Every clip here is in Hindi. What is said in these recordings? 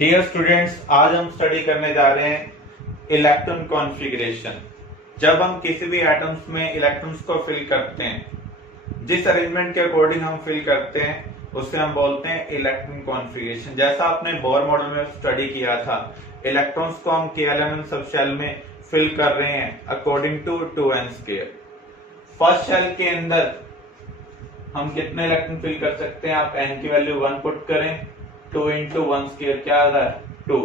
डियर स्टूडेंट्स, आज हम स्टडी करने जा रहे हैं इलेक्ट्रॉन कॉन्फ़िगरेशन। जब हम किसी भी एटम्स में इलेक्ट्रॉन्स को फिल करते हैं, जिस अरेंजमेंट के अकॉर्डिंग हम फिल करते हैं उसे हम बोलते हैं इलेक्ट्रॉन कॉन्फ़िगरेशन। जैसा आपने बोर मॉडल में स्टडी किया था, इलेक्ट्रॉन्स को हम k सब शेल में फिल कर रहे हैं according to 2n²। First shell के अंदर हम कितने इलेक्ट्रॉन फिल कर सकते हैं? आप n की वैल्यू 1 पुट करें, 2 इंटू 1² क्या आ रहा है? 2।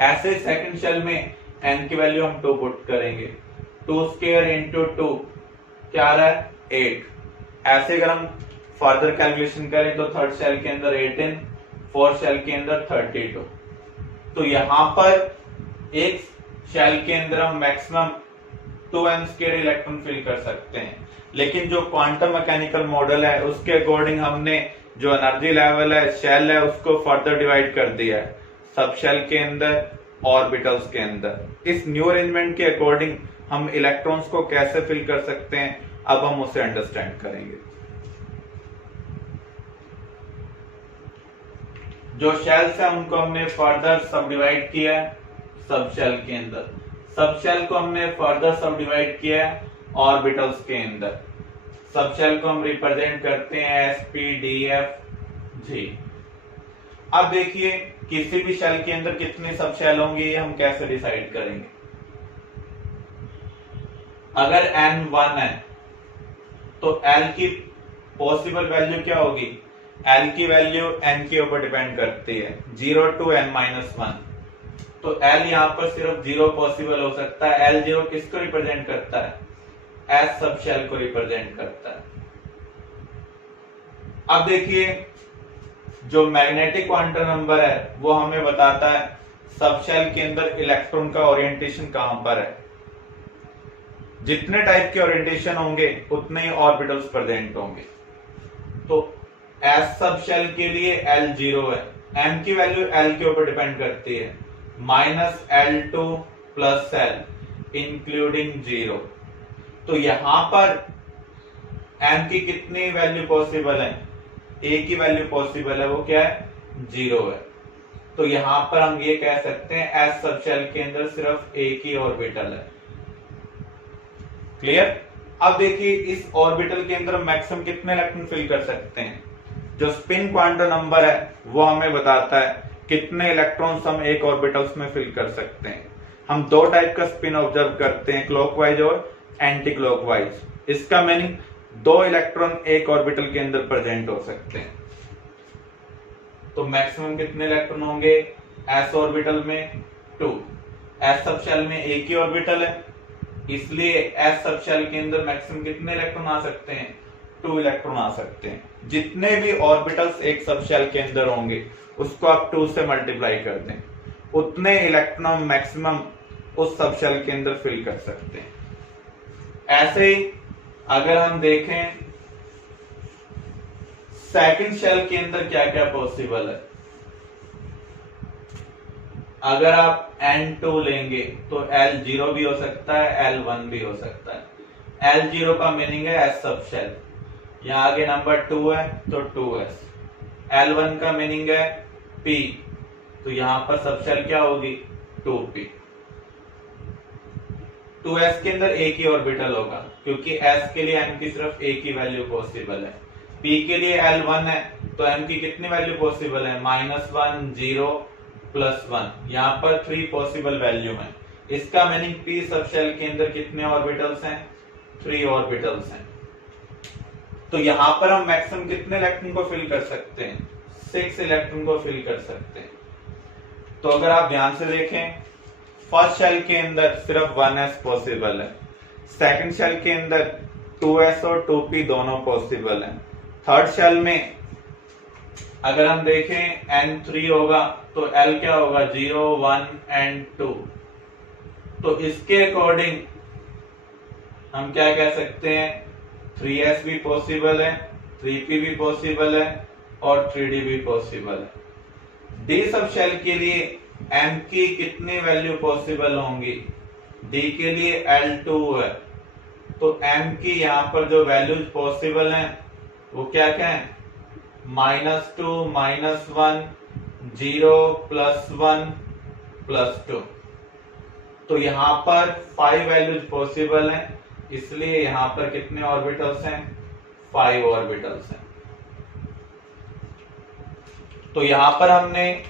ऐसे सेकंड शेल में n की वैल्यू हम 2 पुट करेंगे, 2² इंटू 2 क्या आ रहा है? 8। ऐसे अगर हम फर्दर कैलकुलेशन करें तो थर्ड शेल के अंदर 18, फोर्थ शेल के अंदर 32। तो यहां पर एक शेल के अंदर हम मैक्सिमम 2n² इलेक्ट्रॉन फिल कर सकते हैं, लेकिन जो क्वांटम मैकेनिकल मॉडल है उसके अकॉर्डिंग हमने जो एनर्जी लेवल है, शेल है, उसको फर्दर डिवाइड कर दिया है सब शेल के अंदर, ऑर्बिटल्स के अंदर। इस न्यू अरेंजमेंट के अकॉर्डिंग हम इलेक्ट्रॉन्स को कैसे फिल कर सकते हैं, अब हम उसे अंडरस्टैंड करेंगे। जो शेल्स है उनको हमने फर्दर सब डिवाइड किया है सब शेल के अंदर, सब शेल को हमने फर्दर सब डिवाइड किया है ऑर्बिटल्स के अंदर। सब शेल को हम रिप्रेजेंट करते हैं s p d f g। अब देखिए किसी भी शेल के अंदर कितने सब शेल होंगे ये हम कैसे डिसाइड करेंगे। अगर n 1 है तो l की पॉसिबल वैल्यू क्या होगी? l की वैल्यू n के ऊपर डिपेंड करती है, 0 to n-1। तो l यहां पर सिर्फ 0 पॉसिबल हो सकता है। l0 किसको रिप्रेजेंट करता है? S सब शेल को रिप्रेजेंट करता है। अब देखिए जो मैग्नेटिक क्वांटम नंबर है वो हमें बताता है सब शेल के अंदर इलेक्ट्रॉन का ओरिएंटेशन कहां पर है। जितने टाइप के ओरिएंटेशन होंगे उतने ही ऑर्बिटल्स प्रेजेंट होंगे। तो S सब शेल के लिए L0 है, m की वैल्यू L के ऊपर डिपेंड करती है, -L2 प्लस L इंक्लूडिंग 0। तो यहां पर m की कितनी वैल्यू पॉसिबल है? a की वैल्यू पॉसिबल है, वो क्या है? 0 है। तो यहां पर हम ये कह सकते हैं S सब शेल के अंदर सिर्फ एक ही ऑर्बिटल है। क्लियर? अब देखिए इस ऑर्बिटल के अंदर मैक्सिमम कितने इलेक्ट्रॉन फिल कर सकते हैं। जो स्पिन क्वांटम नंबर है वो हमें बताता है कितने इलेक्ट्रॉन्स हम एक ऑर्बिटल्स में फिल कर सकते हैं। हम दो टाइप का स्पिन ऑब्जर्व करते हैं, क्लॉकवाइज और एंटी क्लॉकवाइज। इसका मीनिंग 2 इलेक्ट्रॉन एक ऑर्बिटल के अंदर प्रेजेंट हो सकते हैं। तो मैक्सिमम कितने इलेक्ट्रॉन होंगे s ऑर्बिटल में? 2। s सब शेल में एक ही ऑर्बिटल है, इसलिए s सब शेल के अंदर मैक्सिमम कितने इलेक्ट्रॉन आ सकते हैं? 2 इलेक्ट्रॉन आ सकते हैं। जितने भी ऑर्बिटल्स एक सब शेल के अंदर होंगे उसको आप 2 से मल्टीप्लाई कर दें, उतने इलेक्ट्रॉन मैक्सिमम उस सब शेल के अंदर फिल कर सकते हैं। ऐसे ही अगर हम देखें सेकंड शेल के अंदर क्या क्या पॉसिबल है। अगर आप N2 लेंगे तो L0 भी हो सकता है, L1 भी हो सकता है। L0 का मीनिंग है S सब शेल, यहां आगे नंबर 2 है तो 2s। L1 का मीनिंग है P, तो यहां पर सब शेल क्या होगी? 2p। 2s के अंदर एक ही ऑर्बिटल होगा क्योंकि s के लिए m की सिर्फ एक ही वैल्यू पॉसिबल है। p के लिए L1 है तो m की कितनी वैल्यू पॉसिबल है? -1, 0 प्लस 1। यहाँ पर 3 पॉसिबल वैल्यू है। इसका मीनिंग p सब शेल के अंदर कितने ऑर्बिटल्स हैं? 3 ऑर्बिटल्स हैं। तो यहाँ पर हम मैक्सिमम कितने इलेक्ट्रॉन को फिल कर सकते हैं? 6 इलेक्ट्रॉन को फिल कर सकते हैं। तो अगर आप ध्यान से देखें फर्स्ट शेल के अंदर सिर्फ 1s पॉसिबल है, सेकंड शेल के अंदर 2s और 2p दोनों पॉसिबल है। थर्ड शेल में अगर हम देखें n3 होगा तो l क्या होगा? 0, 1 एंड 2। तो इसके अकॉर्डिंग हम क्या कह सकते हैं? 3s भी पॉसिबल है, 3p भी पॉसिबल है और 3d भी पॉसिबल है। d सब शेल के लिए m की कितनी वैल्यू पॉसिबल होंगी? d के लिए L2 है, तो m की यहाँ पर जो वैल्यूज पॉसिबल हैं वो क्या क्या है? -2, -1, 0 +1 +2। तो यहां पर 5 वैल्यूज पॉसिबल हैं, इसलिए यहां पर कितने ऑर्बिटल्स हैं? 5 ऑर्बिटल्स हैं। तो यहां पर हमने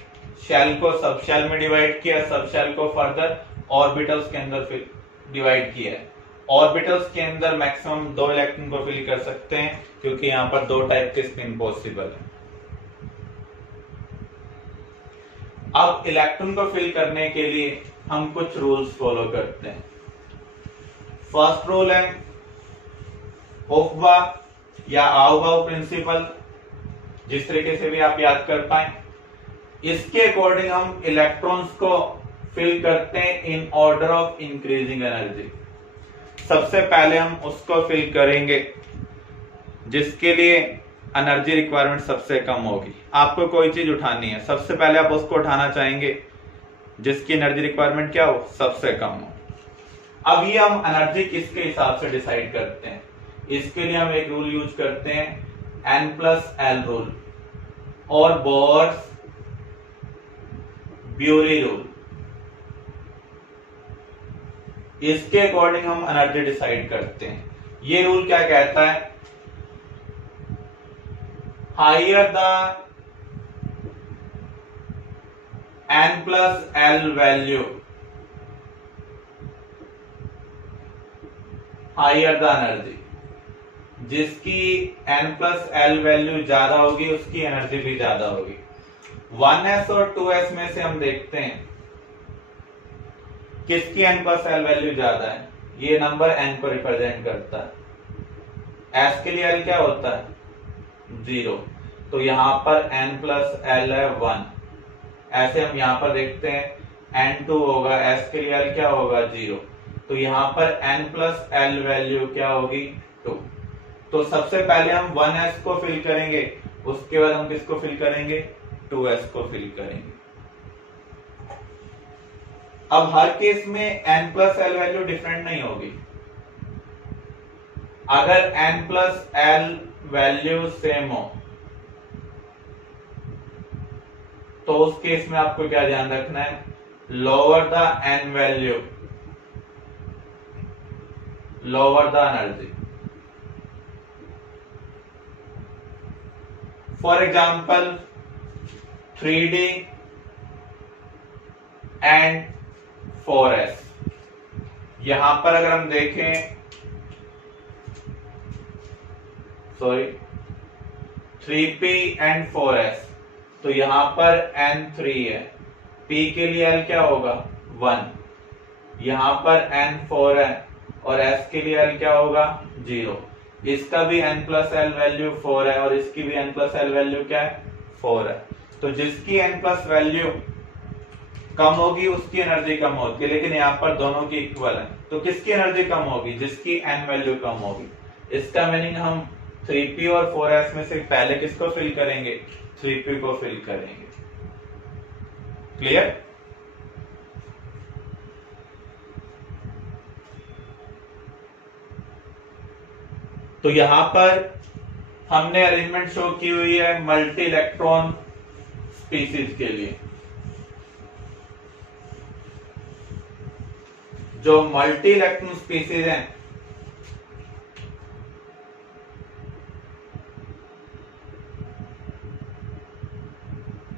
शेल को सब शेल में डिवाइड किया, सब शेल को फर्दर ऑर्बिटल्स के अंदर फिर डिवाइड किया है। ऑर्बिटल्स के अंदर मैक्सिमम 2 इलेक्ट्रॉन को फिल कर सकते हैं, क्योंकि यहां पर 2 टाइप के स्पिन पॉसिबल है। अब इलेक्ट्रॉन को फिल करने के लिए हम कुछ रूल्स फॉलो करते हैं। फर्स्ट रूल है होफबा या आउबाउ प्रिंसिपल, जिस तरीके से भी आप याद कर पाए। इसके अकॉर्डिंग हम इलेक्ट्रॉन्स को फिल करते हैं in order of increasing energy. सबसे पहले हम उसको फिल करेंगे जिसके लिए एनर्जी रिक्वायरमेंट सबसे कम होगी। आपको कोई चीज उठानी है, सबसे पहले आप उसको उठाना चाहेंगे जिसकी एनर्जी रिक्वायरमेंट क्या हो? सबसे कम हो। अब ये हम एनर्जी किसके हिसाब से डिसाइड करते हैं? इसके लिए हम एक रूल यूज करते हैं, N+L रूल और बोर्स-ब्यूरी रूल। इसके अकॉर्डिंग हम एनर्जी डिसाइड करते हैं। ये रूल क्या कहता है? Higher the N+L value, higher the energy. जिसकी N+L वैल्यू ज्यादा होगी उसकी एनर्जी भी ज्यादा होगी। 1s और 2s में से हम देखते हैं किसकी N+L वैल्यू ज्यादा है। ये नंबर n को रिप्रेजेंट करता है। s के लिए l क्या होता है? 0। तो यहां पर N+L है 1। ऐसे हम यहां पर देखते हैं N2 होगा, s के लिए l क्या होगा? 0। तो यहां पर N+L वैल्यू क्या होगी? 2। तो सबसे पहले हम 1s को फिल करेंगे, उसके बाद हम किसको फिल करेंगे? 2s को फिल करेंगे। अब हर केस में N+L वैल्यू डिफरेंट नहीं होगी। अगर N+L वैल्यू सेम हो तो उस केस में आपको क्या ध्यान रखना है? Lower the N value, lower the energy. For example 3D and 4s। यहां पर अगर हम देखें, सॉरी 3p एंड 4s, तो यहां पर N3 है, p के लिए l क्या होगा? 1। यहां पर N4 है और s के लिए l क्या होगा? 0। इसका भी N+L वैल्यू 4 है और इसकी भी N+L वैल्यू क्या है? 4 है। तो जिसकी N+ वैल्यू कम होगी उसकी एनर्जी कम होती है, लेकिन यहाँ पर दोनों की इक्वल है। तो किसकी एनर्जी कम होगी? जिसकी N वैल्यू कम होगी। इसका मीनिंग हम 3p और 4s में से पहले किसको फिल करेंगे? 3p को फिल करेंगे। क्लियर? तो यहां पर हमने अरेंजमेंट शो की हुई है मल्टी इलेक्ट्रॉन स्पीसीज के लिए। जो मल्टी इलेक्ट्रॉन स्पीसीज हैं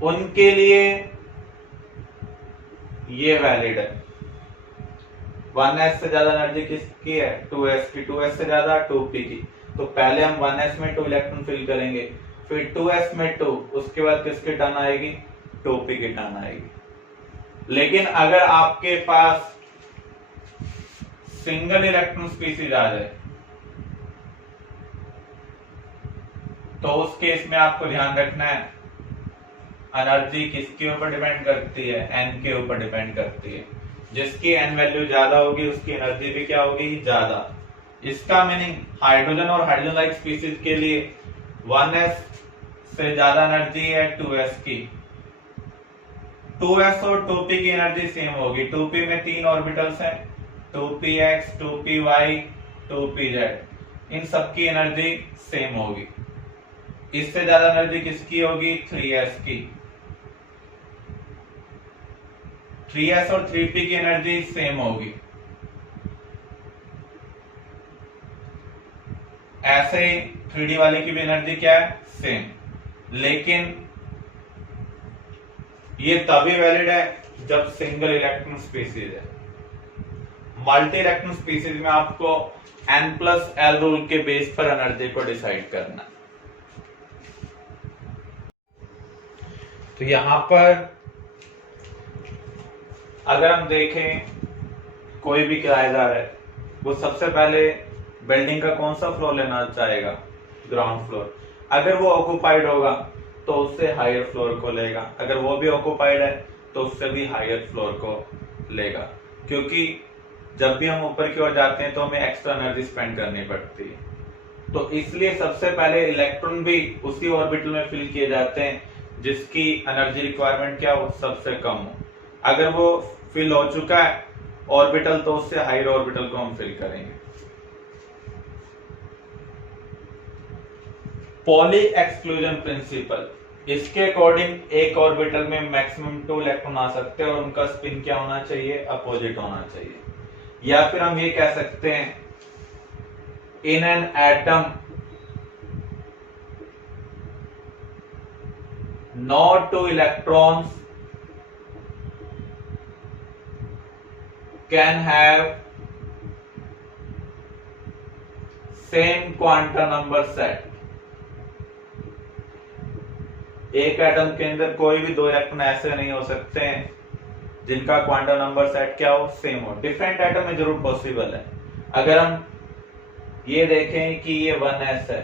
उनके लिए ये वैलिड है। 1s से ज्यादा एनर्जी किसकी है? 2s की। 2s से ज्यादा 2p की। तो पहले हम 1s में 2 इलेक्ट्रॉन फिल करेंगे, फिर 2s में 2, उसके बाद किसकी टर्न आएगी? 2p की टर्न आएगी। लेकिन अगर आपके पास सिंगल इलेक्ट्रॉन स्पीसीज आ जाए तो उस केस में आपको ध्यान रखना है एनर्जी किसके ऊपर डिपेंड करती है? n के ऊपर डिपेंड करती है। जिसकी n वैल्यू ज्यादा होगी उसकी एनर्जी भी क्या होगी? ज्यादा। इसका मीनिंग हाइड्रोजन और हाइड्रोजन लाइक स्पीसीज के लिए 1s से ज्यादा एनर्जी है 2s की। 2s और 2p की एनर्जी सेम होगी। 2p में 3 ऑर्बिटल्स हैं, 2px, 2py, 2pz। इन सबकी एनर्जी सेम होगी। इससे ज्यादा एनर्जी किसकी होगी? 3s की। 3s और 3p की एनर्जी सेम होगी। ऐसे 3d वाले की भी एनर्जी क्या है, सेम। लेकिन ये तभी वैलिड है जब सिंगल इलेक्ट्रॉन स्पीसीज है। मल्टी इलेक्ट्रॉन स्पीसीज में आपको n+l रूल के बेस पर एनर्जी को डिसाइड करना। तो यहां पर अगर हम देखें, कोई भी किराएदार है वो सबसे पहले बिल्डिंग का कौन सा फ्लोर लेना चाहेगा, ग्राउंड फ्लोर। अगर वो ऑक्युपाइड होगा तो उससे हायर फ्लोर को लेगा, अगर वो भी ऑक्युपाइड है तो उससे भी हायर फ्लोर को लेगा, क्योंकि जब भी हम ऊपर की ओर जाते हैं तो हमें एक्स्ट्रा एनर्जी स्पेंड करनी पड़ती है। तो इसलिए सबसे पहले इलेक्ट्रॉन भी उसी ऑर्बिटल में फिल किए जाते हैं जिसकी एनर्जी रिक्वायरमेंट क्या हो, सबसे कम हो। अगर वो फिल हो चुका है ऑर्बिटल तो उससे हायर ऑर्बिटल को हम फिल करेंगे। पॉली एक्सक्लूजन प्रिंसिपल, इसके अकॉर्डिंग एक ऑर्बिटल में मैक्सिमम 2 इलेक्ट्रॉन आ सकते हैं और उनका स्पिन क्या होना चाहिए, अपोजिट होना चाहिए। या फिर हम ये कह सकते हैं, in an atom no 2 electrons can have same quantum number set। एक एटम के अंदर कोई भी 2 इलेक्ट्रॉन ऐसे नहीं हो सकते हैं जिनका क्वांटम नंबर सेट क्या हो, सेम हो। डिफरेंट एटम में जरूर पॉसिबल है। अगर हम ये देखें कि ये 1s है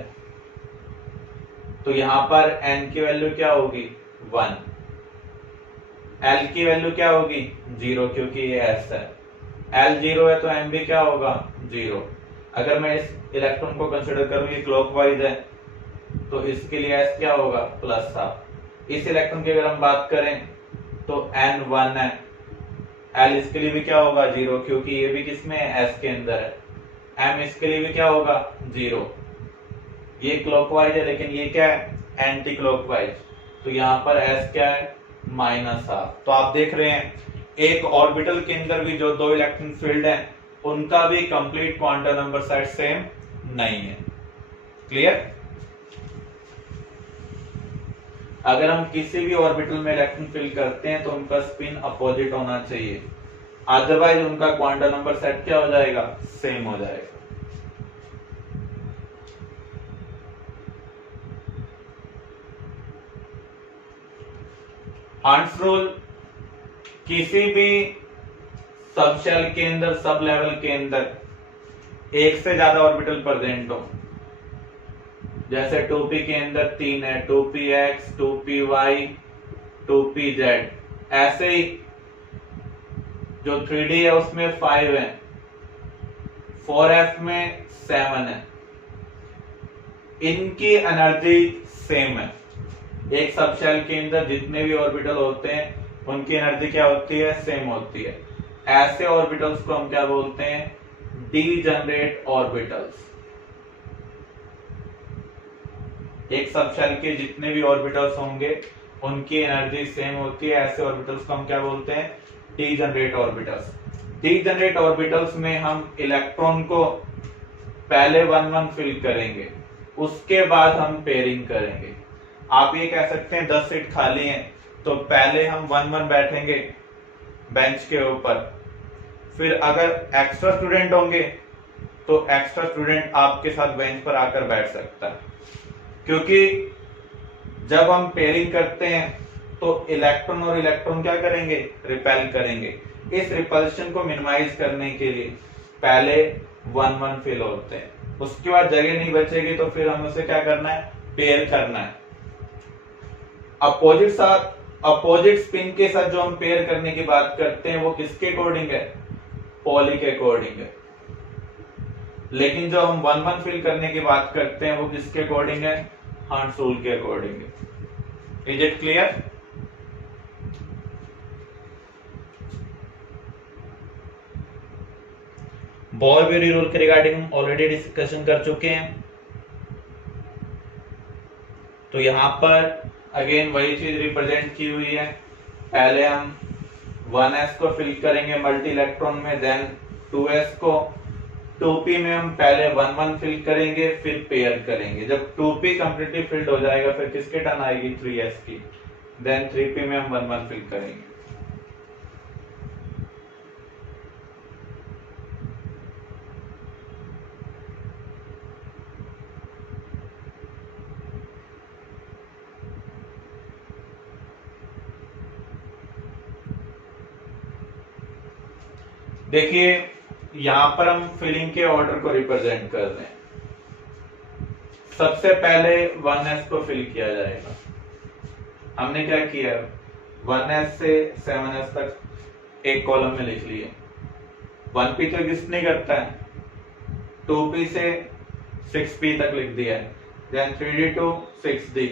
तो यहां पर n की वैल्यू क्या होगी, 1। l की वैल्यू क्या होगी, 0, क्योंकि ये s है। l 0 है तो m भी क्या होगा, 0। अगर मैं इस इलेक्ट्रॉन को कंसिडर करूं, ये क्लॉकवाइज है तो इसके लिए s क्या होगा, +12। इस इलेक्ट्रॉन की अगर हम बात करें तो n 1 है, l इसके लिए भी क्या होगा, 0, क्योंकि ये भी किसमें है, s के अंदर है। m इसके लिए भी क्या होगा, 0। ये क्लॉकवाइज है लेकिन ये क्या है, एंटी क्लॉकवाइज, तो यहाँ पर s क्या है, -12। तो आप देख रहे हैं एक ऑर्बिटल के अंदर भी जो 2 इलेक्ट्रॉन फील्ड हैं उनका भी complete quantum number set same नहीं है। क्लियर। अगर हम किसी भी ऑर्बिटल में इलेक्ट्रॉन फिल करते हैं तो उनका स्पिन अपोजिट होना चाहिए, अदरवाइज उनका क्वांटम नंबर सेट क्या हो जाएगा, सेम हो जाएगा। हर्ट्ज रूल, किसी भी सब शेल के अंदर, सब लेवल के अंदर एक से ज्यादा ऑर्बिटल प्रेजेंट हो, जैसे 2p के अंदर 3 है, 2px, 2py, 2pz, ऐसे ही जो 3d है उसमें 5 है, 4f में 7 है, इनकी एनर्जी सेम है। एक सब शेल के अंदर जितने भी ऑर्बिटल होते हैं उनकी एनर्जी क्या होती है, सेम होती है। ऐसे ऑर्बिटल्स को हम क्या बोलते हैं, डीजनरेट ऑर्बिटल्स। एक सब शेल के जितने भी ऑर्बिटल्स होंगे उनकी एनर्जी सेम होती है, ऐसे ऑर्बिटल्स को हम क्या बोलते हैं, डीजनरेट ऑर्बिटल्स। डीजनरेट ऑर्बिटल्स में हम इलेक्ट्रॉन को पहले 1-1 फिल करेंगे, उसके बाद हम पेयरिंग करेंगे। आप ये कह सकते हैं 10 सीट खाली हैं तो पहले हम 1-1 बैठेंगे बेंच के ऊपर, फिर अगर एक्स्ट्रा स्टूडेंट होंगे तो एक्स्ट्रा स्टूडेंट आपके साथ बेंच पर आकर बैठ सकता है, क्योंकि जब हम पेयरिंग करते हैं तो इलेक्ट्रॉन और इलेक्ट्रॉन क्या करेंगे, रिपेल करेंगे। इस रिपल्शन को मिनिमाइज करने के लिए पहले 1-1 फिल होते हैं, उसके बाद जगह नहीं बचेगी तो फिर हमें उसे क्या करना है, पेयर करना है। अपोजिट स्पिन के साथ जो हम पेयर करने की बात करते हैं वो किसके अकॉर्डिंग है, पॉली के अकॉर्डिंग है। लेकिन जो हम 1-1 फिल करने की बात करते हैं वो किसके अकॉर्डिंग है, हर्ट्ज रूल के अकॉर्डिंग है। Is it clear. Bore-bury rule के रिगार्डिंग हम ऑलरेडी डिस्कशन कर चुके हैं, तो यहां पर अगेन वही चीज रिप्रेजेंट की हुई है। पहले हम 1s को फिल करेंगे मल्टी इलेक्ट्रॉन में, देन 2s को 2p में हम पहले 1 1 फिल करेंगे, फिर पेयर करेंगे। जब 2p कंप्लीटली फिल्ड हो जाएगा फिर किसके टर्न आएगी 3s की, देन 3p में हम 1 1 फिल करेंगे। देखिए यहां पर हम फिलिंग के ऑर्डर को रिप्रेजेंट कर रहे हैं। सबसे पहले 1s को फिल किया जाएगा। हमने क्या किया, 1s से 7s तक एक कॉलम में लिख लिए। 1p तो एग्जिस्ट नहीं करता है, 2p से 6p तक लिख दिया है, then 3d to 6d,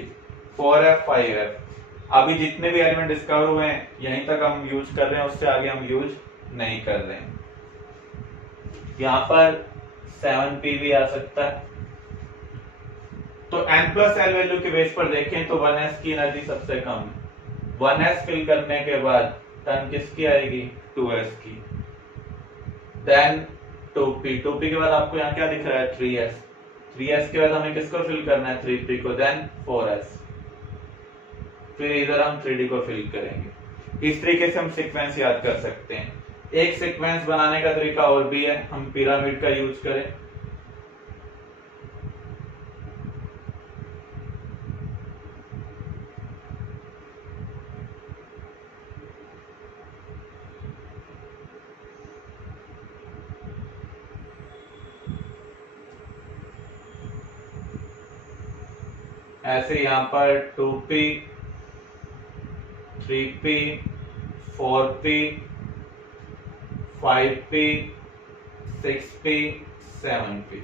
4f 5f। अभी जितने भी एलिमेंट डिस्कवर हुए हैं यहीं तक हम यूज कर रहे हैं, उससे आगे हम यूज नहीं कर रहे हैं। यहां पर 7p भी आ सकता है। तो n+l वैल्यू के बेस पर देखें तो 1s की एनर्जी सबसे कम है। 1s फिल करने के बाद टर्न किसकी आएगी 2s की, देन 2p के बाद आपको यहाँ क्या दिख रहा है 3s के बाद हमें किसको फिल करना है 3p को, देन 4s, फिर इधर हम 3d को फिल करेंगे। इस तरीके से हम सीक्वेंस याद कर सकते हैं। एक सीक्वेंस बनाने का तरीका और भी है, हम पिरामिड का यूज करें। ऐसे यहां पर 2p 3p 4p 5p 6p 7p।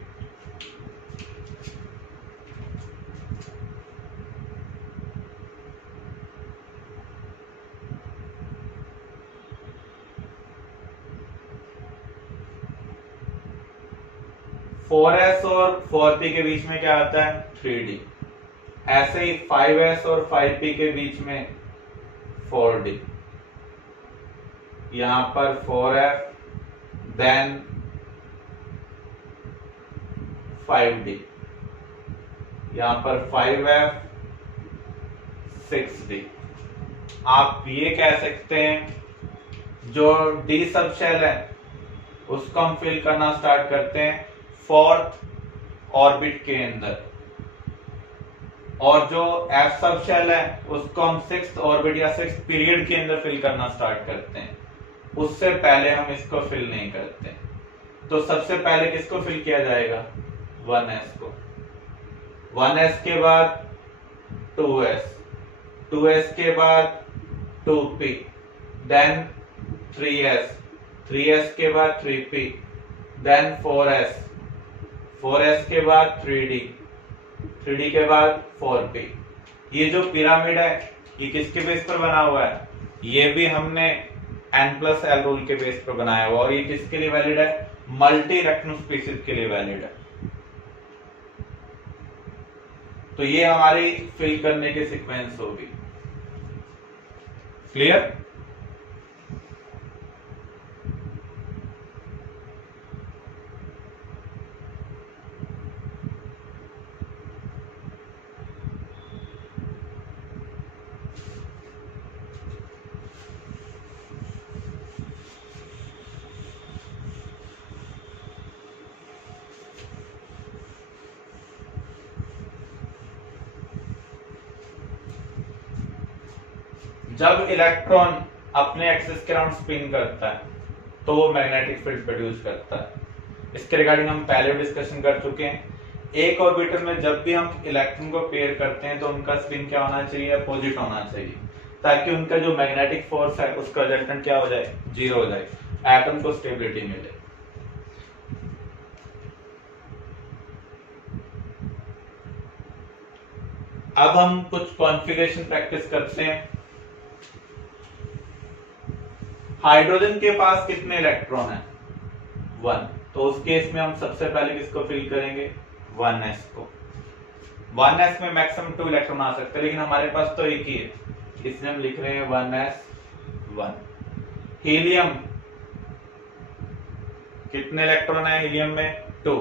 Four S और 4p के बीच में क्या आता है 3d। ऐसे ही 5s और 5p के बीच में 4d। यहां पर 4f देन 5d, यहां पर 5f 6d। आप ये कह सकते हैं जो d सब शेल है उसको हम फिल करना स्टार्ट करते हैं 4th ऑर्बिट के अंदर, और जो f सब शेल है उसको हम 6th ऑर्बिट या 6th पीरियड के अंदर फिल करना स्टार्ट करते हैं। उससे पहले हम इसको फिल नहीं करते। तो सबसे पहले किसको फिल किया जाएगा 1s को, 1s के बाद 2s, 2s के बाद 2p, देन 3s, 3s के बाद 3p, देन 4s, 4s के बाद 3d, 3d के बाद 4p। ये जो पिरामिड है ये किसके बेस पर बना हुआ है, ये भी हमने n+l रूल के बेस पर बनाया हुआ, और ये किसके लिए वैलिड है मल्टी इलेक्ट्रॉन स्पीशीज के लिए वैलिड है। तो ये हमारी फिल करने की सीक्वेंस होगी। क्लियर? जब इलेक्ट्रॉन अपने एक्सिस के अराउंड स्पिन करता है तो वो मैग्नेटिक फील्ड प्रोड्यूस करता है। इसके रिगार्डिंग हम पहले डिस्कशन कर चुके हैं। एक ऑर्बिटल में जब भी हम इलेक्ट्रॉन को पेयर करते हैं तो उनका स्पिन क्या होना चाहिए, अपोजिट होना चाहिए, ताकि उनका जो मैग्नेटिक फोर्स है उसका रिजल्टेंट क्या हो जाए, 0 हो जाए, एटम को स्टेबिलिटी मिले। अब हम कुछ कॉन्फ़िगरेशन प्रैक्टिस करते हैं। हाइड्रोजन के पास कितने इलेक्ट्रॉन है 1, तो उस केस में हम सबसे पहले किसको फिल करेंगे 1s को। 1s में मैक्सिमम 2 इलेक्ट्रॉन आ सकते हैं, लेकिन हमारे पास तो एक ही है, इसलिए हम लिख रहे हैं 1s 1। हीलियम, कितने इलेक्ट्रॉन है हीलियम में? 2,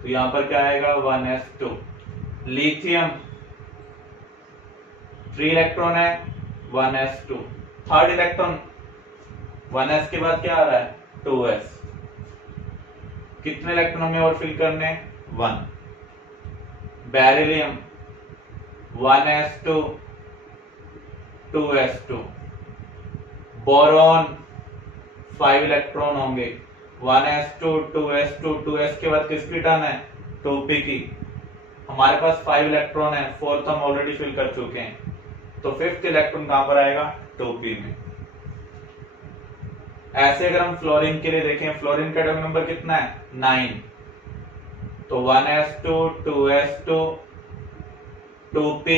तो यहां पर क्या आएगा? 1s2। लिथियम 3 इलेक्ट्रॉन है, 1s2। थर्ड इलेक्ट्रॉन 1s के बाद क्या आ रहा है? 2s। कितने इलेक्ट्रॉन हमें और फिल करने? 1। Beryllium 1s2 2s2। Boron 5 electron होंगे, 1s2 2s2। 2s के बाद किसकी टर्न है? 2p की। हमारे पास 5 इलेक्ट्रॉन है, फोर्थ हम ऑलरेडी फिल कर चुके हैं, तो फिफ्थ इलेक्ट्रॉन कहां पर आएगा? 2p में। ऐसे अगर हम फ्लोरीन के लिए देखें, फ्लोरीन का एटॉमिक नंबर कितना है? 9, तो 1s2 2s2 2p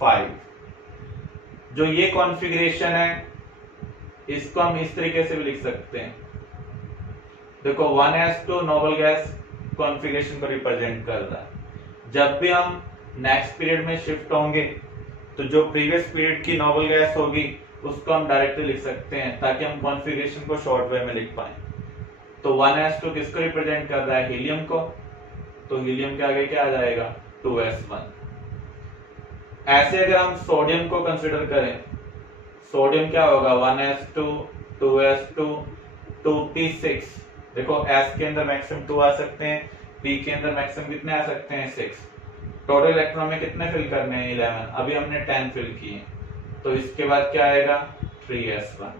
5। जो ये कॉन्फ़िगरेशन है इसको हम इस तरीके से भी लिख सकते हैं। देखो 1s2 नोबल गैस कॉन्फ़िगरेशन को रिप्रेजेंट करता है। जब भी हम नेक्स्ट पीरियड में शिफ्ट होंगे तो जो प्रीवियस पीरियड की नोबल गैस होगी उसको हम डायरेक्टली लिख सकते हैं, ताकि हम कॉन्फ़िगरेशन को शॉर्ट वे में लिख पाए। तो 1s2 किसको रिप्रेजेंट कर रहा है? हीलियम को, तो हीलियम के आगे क्या आ जाएगा? 2s1। ऐसे अगर हम सोडियम को कंसिडर करें, सोडियम क्या होगा? 1s2 2s2 2p6। देखो s के अंदर मैक्सिमम 2 आ सकते हैं, p के अंदर मैक्सिमम कितने आ सकते हैं? 6। टोटल इलेक्ट्रॉन में कितने फिल करने हैं? 11। अभी हमने 10 फिल किए, तो इसके बाद क्या आएगा? 3s1।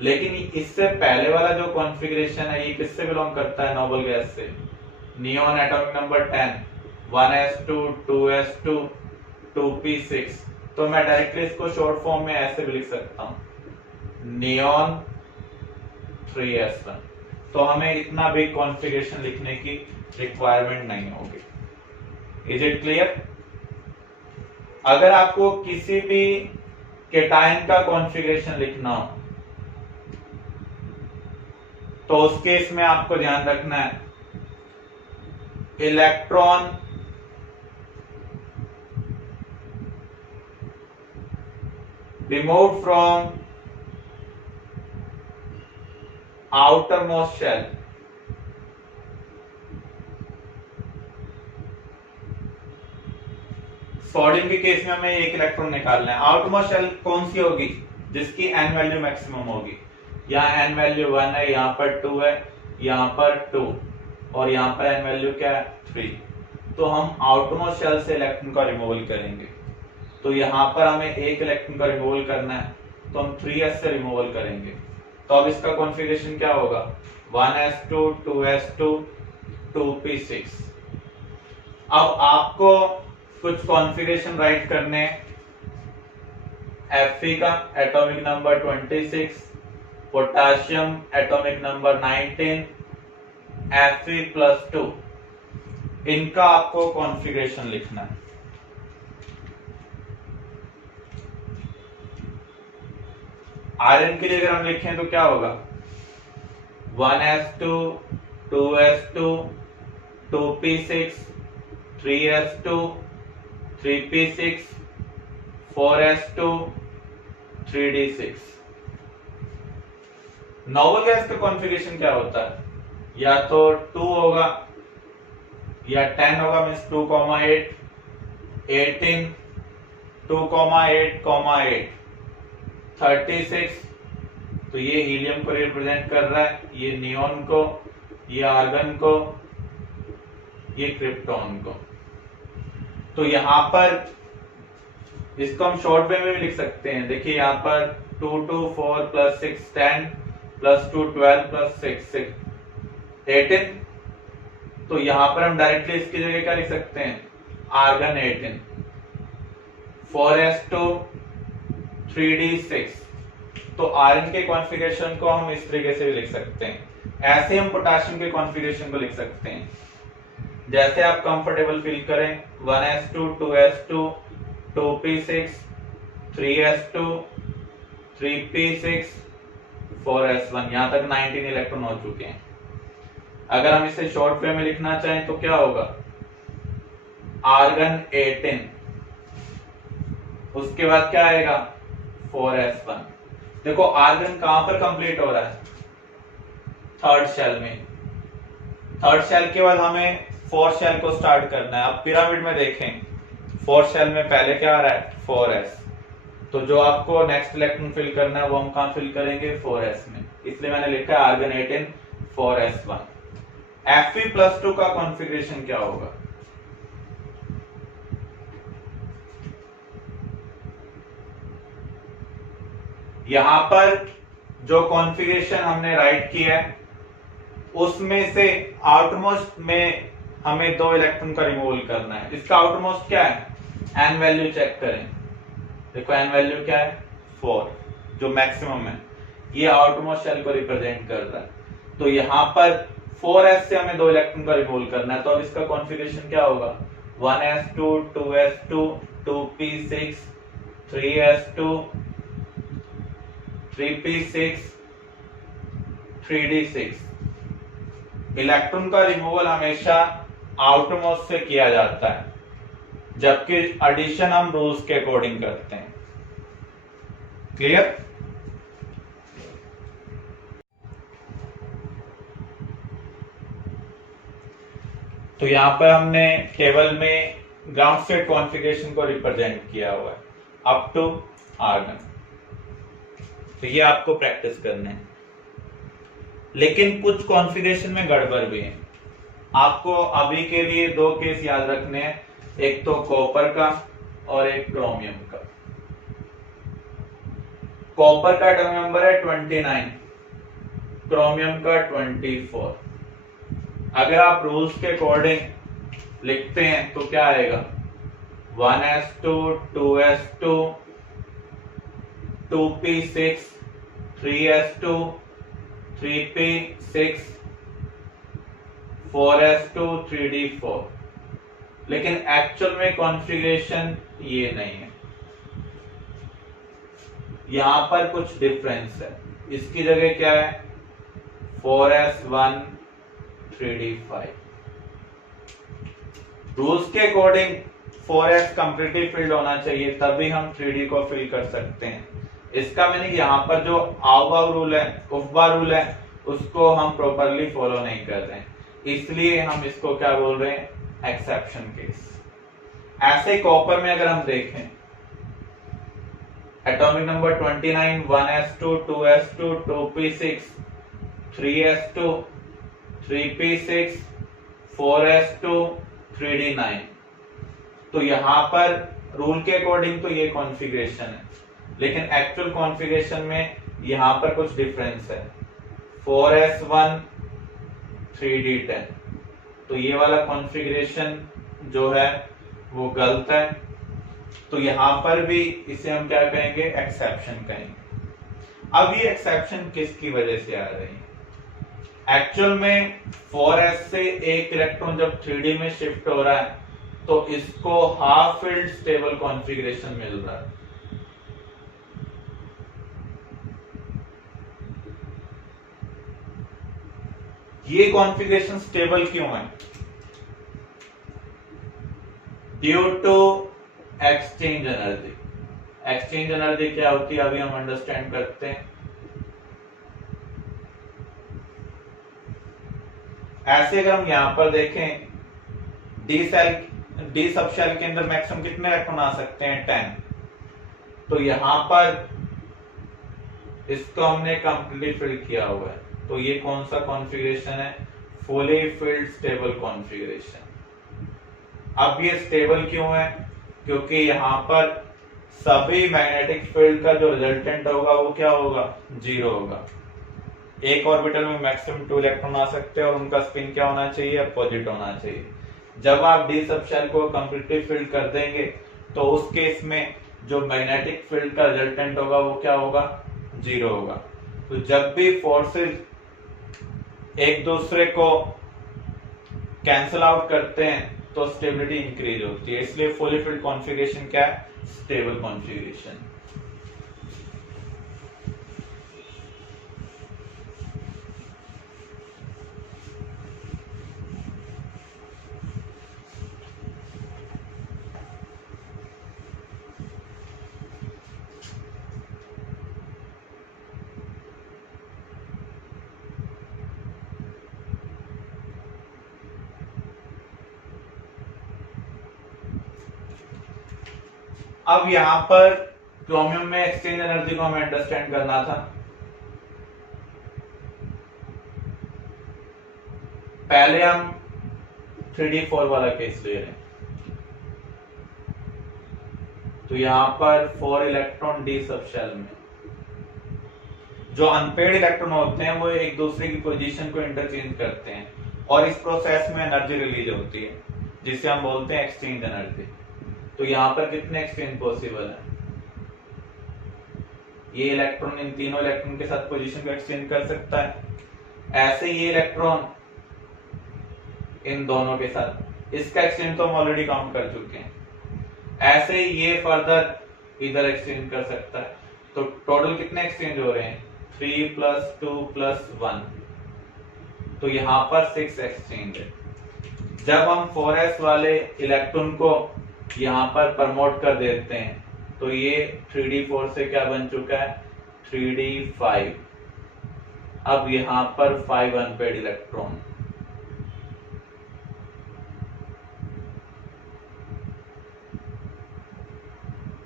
लेकिन इससे पहले वाला जो कॉन्फ़िगरेशन है ये किससे बिलोंग करता है? नोबल गैस से। Neon atomic number 10, 1s2 2s2 2p6। तो मैं डायरेक्टली इसको शॉर्ट फॉर्म में ऐसे भी लिख सकता हूं, नियोन 3s1। तो हमें इतना बिग कॉन्फ़िगरेशन लिखने की रिक्वायरमेंट नहीं होगी। Is it clear? अगर आपको किसी भी केटायन का कॉन्फ़िगरेशन लिखना हो तो उस केस में आपको ध्यान रखना है electron removed from outermost shell। Sodium के केस में हमें एक इलेक्ट्रॉन निकालना है। आउटमोस्ट शेल कौन सी होगी? जिसकी एन वैल्यू मैक्सिमम होगी। यहाँ एन वैल्यू 1 है, यहाँ पर 2 है, यहाँ पर 2 और यहाँ पर एन वैल्यू क्या है? 3। तो हम आउटमोस्ट शेल से इलेक्ट्रॉन का रिमूवल करेंगे। तो यहाँ पर हमें एक इलेक्ट्रॉन का रिमूवल करना है, तो हम 3s से रिमूवल करेंगे। तो अब इसका कॉन्फ़िगरेशन क्या होगा? 1s2 2s2 2p6। अब आपको कुछ कॉन्फ़िगरेशन राइट करने हैं। Fe का atomic number 26, potassium atomic number 19, Fe+2, इनका आपको कॉन्फ़िगरेशन लिखना है। आयरन के लिए अगर हम लिखें तो क्या होगा? 1s2 2s2 2p6 3s2 3p6 4s2 3d6। Noble gas का कॉन्फ़िगरेशन क्या होता है? या तो 2 होगा या 10 होगा, मीन्स 2,8 18 2,8,8 36। तो ये हीलियम को रिप्रेजेंट कर रहा है, ये नियोन को, ये आर्गन को, ये क्रिप्टॉन को। तो यहां पर इसको हम शॉर्ट वे में भी लिख सकते हैं। देखिए यहाँ पर 2 2 4 + 6 10 + 2 12 + 6 6 18। तो यहां पर हम डायरेक्टली इसकी जगह क्या लिख सकते हैं? Argon 18 4s2 3d6। तो आयरन के कॉन्फ़िगरेशन को हम इस तरीके से भी लिख सकते हैं। ऐसे हम पोटेशियम के कॉन्फ़िगरेशन को लिख सकते हैं, जैसे आप कंफर्टेबल फील करें। 1s2 2s2 2p6 3s2 3p6 4s1। यहां तक 19 इलेक्ट्रॉन हो चुके हैं। अगर हम इसे शॉर्ट वे में लिखना चाहें तो क्या होगा? आर्गन 18, उसके बाद क्या आएगा? 4s1। देखो आर्गन कहां पर कंप्लीट हो रहा है, थर्ड शेल में। थर्ड शेल के बाद हमें फोर्थ शेल को स्टार्ट करना है। अब पिरामिड में देखें, फोर्थ शेल में पहले क्या आ रहा है, 4s। तो जो आपको नेक्स्ट इलेक्ट्रॉन फिल करना है वो हम कहां फिल करेंगे, 4s में। इसलिए मैंने लिखा है आर्गन 18 4s1। Fe+2 का कॉन्फ़िगरेशन क्या होगा, यहां पर जो कॉन्फ़िगरेशन हमने राइट किया है उसमें से आउटमोस्ट में हमें 2 इलेक्ट्रॉन का रिमूवल करना है। इसका आउटमोस्ट क्या है, एन वैल्यू चेक करें। देखो एन वैल्यू क्या है, 4, जो मैक्सिमम है। ये आउटमोस्ट शेल को रिप्रेजेंट कर रहा है। तो यहां पर 4s से हमें 2 इलेक्ट्रॉन का रिमूवल करना है। तो अब इसका कॉन्फ़िगरेशन क्या होगा, 1s2 2s2 2p6 3s2 3p6 3d6। Electron का रिमूवल हमेशा आउटरमोस्ट से किया जाता है, जबकि एडिशन हम रूल्स के अकॉर्डिंग करते हैं। क्लियर। तो यहां पर हमने टेबल में ग्राउंड स्टेट कॉन्फ़िगरेशन को रिप्रेजेंट किया हुआ है अप टू आर्गन। तो ये आपको प्रैक्टिस करने हैं, लेकिन कुछ कॉन्फ़िगरेशन में गड़बड़ भी है। आपको अभी के लिए 2 केस याद रखने हैं, एक तो कॉपर का और एक क्रोमियम का। कॉपर का टर्म नंबर है 29, क्रोमियम का 24। अगर आप रूल्स के अकॉर्डिंग लिखते हैं तो क्या आएगा, 1s2 2s2 2p6 3s2 3p6 4s2 3d4। लेकिन एक्चुअल में कॉन्फ़िगरेशन ये नहीं है, यहां पर कुछ डिफरेंस है। इसकी जगह क्या है, 4s1 3d5। रूल्स के अकॉर्डिंग 4s कंप्लीटली फिल्ड होना चाहिए, तभी हम 3d को फिल कर सकते हैं। इसका मीनिंग यहाँ पर जो आवभाव रूल है, उपवा रूल है, उसको हम प्रॉपरली फॉलो नहीं कर रहे हैं, इसलिए हम इसको क्या बोल रहे हैं, एक्सेप्शन केस। ऐसे कॉपर में अगर हम देखें, atomic number 29 1s2 2s2 2p6 3s2 3p6 4s2 3d9। तो यहां पर रूल के अकॉर्डिंग तो ये कॉन्फ़िगरेशन है, लेकिन एक्चुअल कॉन्फ़िगरेशन में यहां पर कुछ डिफरेंस है, 4s1 3d10। तो ये वाला कॉन्फ़िगरेशन जो है वो गलत है। तो यहां पर भी इसे हम क्या कहेंगे, एक्सेप्शन कहेंगे। अब ये एक्सेप्शन किसकी वजह से आ रही है, एक्चुअल में 4s से एक इलेक्ट्रॉन जब 3d में शिफ्ट हो रहा है तो इसको हाफ फील्ड स्टेबल कॉन्फ़िगरेशन मिल रहा है। ये कॉन्फ़िगरेशन स्टेबल क्यों है, due to exchange energy. Exchange energy क्या होती है अभी हम अंडरस्टैंड करते हैं। ऐसे अगर हम यहां पर देखें, डी सब शेल के अंदर मैक्सिमम कितने इलेक्ट्रॉन आ सकते हैं, 10। तो यहां पर इसको हमने कंप्लीटली फिल किया हुआ है। तो ये कौन सा कॉन्फ़िगरेशन है, फुली फिल्ड स्टेबल कॉन्फ़िगरेशन। अब ये स्टेबल क्यों है, क्योंकि यहां पर सभी मैग्नेटिक फील्ड का जो रिजल्टेंट होगा वो क्या होगा, 0 होगा। एक ऑर्बिटल में मैक्सिमम 2 इलेक्ट्रॉन आ सकते हैं और उनका स्पिन क्या होना चाहिए, अपोजिट होना चाहिए। जब आप डी सब शेल को कंप्लीटली फिल्ड कर देंगे तो उस केस में जो मैग्नेटिक फील्ड का रिजल्टेंट होगा वो क्या होगा, 0 होगा। तो जब भी फोर्सेस एक दूसरे को कैंसल आउट करते हैं तो स्टेबिलिटी इंक्रीज होती है, इसलिए फुली फिल्ड कॉन्फ़िगरेशन क्या है, स्टेबल कॉन्फ़िगरेशन। अब यहां पर क्रोमियम में एक्सचेंज एनर्जी को हमें अंडरस्टैंड करना था। पहले हम 3d4 वाला केस ले रहे हैं। तो यहां पर 4 इलेक्ट्रॉन डी सब शेल में, जो अनपेड इलेक्ट्रॉन होते हैं वो एक दूसरे की पोजीशन को इंटरचेंज करते हैं और इस प्रोसेस में एनर्जी रिलीज होती है जिसे हम बोलते हैं एक्सचेंज एनर्जी। तो यहां पर कितने एक्सचेंज पॉसिबल है? ये इलेक्ट्रॉन इन तीनों इलेक्ट्रॉन के साथ पोजीशन को एक्सचेंज कर सकता है, ऐसे ये इलेक्ट्रॉन इन दोनों के साथ, इसका एक्सचेंज तो हम ऑलरेडी काउंट कर चुके हैं, ऐसे ये फर्दर इधर एक्सचेंज कर सकता है। तो टोटल कितने एक्सचेंज हो रहे हैं? 3 + 2 + 1, तो यहां पर 6 एक्सचेंज है। जब हम 4s वाले इलेक्ट्रॉन को यहां पर प्रमोट कर देते हैं तो ये 3d4 से क्या बन चुका है? 3d5। अब यहां पर 5 अनपेड इलेक्ट्रॉन,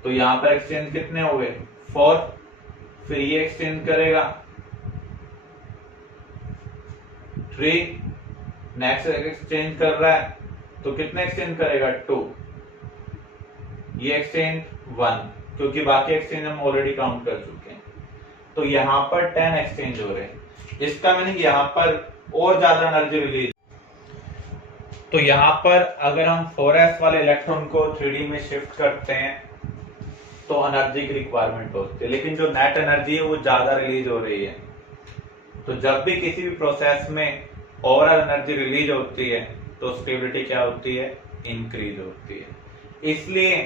तो यहां पर एक्सचेंज कितने हुए? 4। फिर ये एक्सचेंज करेगा 3, नेक्स्ट एक्सचेंज कर रहा है तो कितने एक्सचेंज करेगा? 2। ये एक्सचेंज 1, क्योंकि बाकी एक्सचेंज हम ऑलरेडी काउंट कर चुके हैं। तो यहां पर 10 एक्सचेंज हो रहे हैं। इसका मीनिंग यहां पर और ज्यादा एनर्जी रिलीज। तो यहां पर अगर हम 4s वाले इलेक्ट्रॉन को 3d में शिफ्ट करते हैं तो एनर्जी की रिक्वायरमेंट होती है, लेकिन जो नेट एनर्जी है वो ज्यादा रिलीज हो रही है। तो जब भी किसी भी प्रोसेस में ओवरऑल एनर्जी रिलीज होती है तो स्टेबिलिटी क्या होती है? इंक्रीज होती है। इसलिए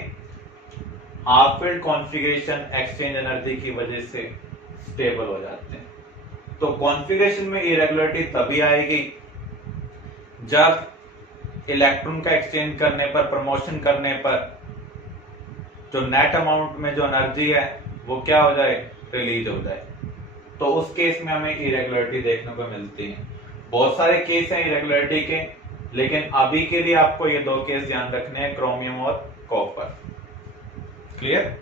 half field configuration exchange energy की वजह से स्टेबल हो जाते हैं। तो कॉन्फ़िगरेशन में इरेगुलरिटी तभी आएगी जब इलेक्ट्रॉन का एक्सचेंज करने पर, प्रमोशन करने पर जो नेट अमाउंट में जो एनर्जी है वो क्या हो जाए? रिलीज हो जाए। तो उस केस में हमें इरेगुलरिटी देखने को मिलती है। बहुत सारे केस हैं इरेगुलरिटी के, लेकिन अभी के लिए आपको ये 2 केस ध्यान रखने हैं, क्रोमियम और कॉपर। क्लियर?